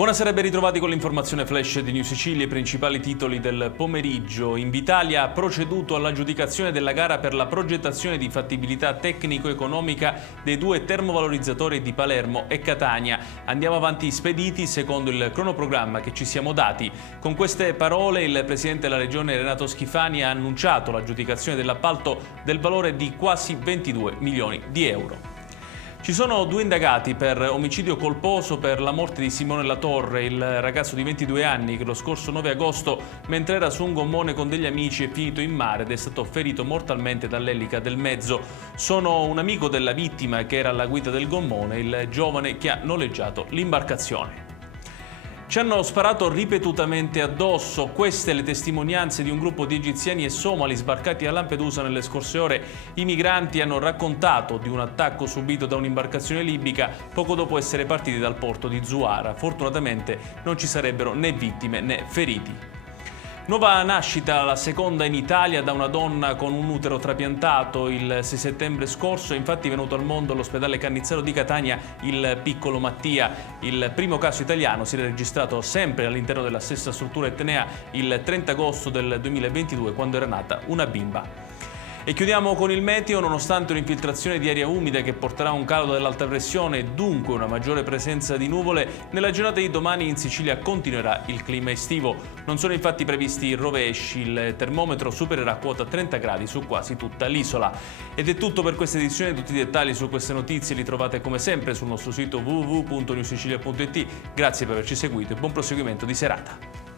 Buonasera e ben ritrovati con l'informazione flash di New Sicilia. I principali titoli del pomeriggio. Invitalia ha proceduto all'aggiudicazione della gara per la progettazione di fattibilità tecnico-economica dei due termovalorizzatori di Palermo e Catania. Andiamo avanti spediti secondo il cronoprogramma che ci siamo dati. Con queste parole il Presidente della Regione Renato Schifani ha annunciato l'aggiudicazione dell'appalto del valore di quasi 22 milioni di euro. Ci sono due indagati per omicidio colposo per la morte di Simone Latorre, il ragazzo di 22 anni che lo scorso 9 agosto, mentre era su un gommone con degli amici, è finito in mare ed è stato ferito mortalmente dall'elica del mezzo. Sono un amico della vittima che era alla guida del gommone, il giovane che ha noleggiato l'imbarcazione. Ci hanno sparato ripetutamente addosso, queste le testimonianze di un gruppo di egiziani e somali sbarcati a Lampedusa nelle scorse ore. I migranti hanno raccontato di un attacco subito da un'imbarcazione libica poco dopo essere partiti dal porto di Zuara. Fortunatamente non ci sarebbero né vittime né feriti. Nuova nascita, la seconda in Italia da una donna con un utero trapiantato. Il 6 settembre scorso è infatti venuto al mondo all'ospedale Cannizzaro di Catania il piccolo Mattia. Il primo caso italiano si è registrato sempre all'interno della stessa struttura etnea il 30 agosto del 2022, quando era nata una bimba. E chiudiamo con il meteo. Nonostante un'infiltrazione di aria umida che porterà un calo dell'alta pressione e dunque una maggiore presenza di nuvole, nella giornata di domani in Sicilia continuerà il clima estivo. Non sono infatti previsti rovesci, il termometro supererà quota 30 gradi su quasi tutta l'isola. Ed è tutto per questa edizione. Tutti i dettagli su queste notizie li trovate come sempre sul nostro sito www.newsicilia.it. Grazie per averci seguito e buon proseguimento di serata.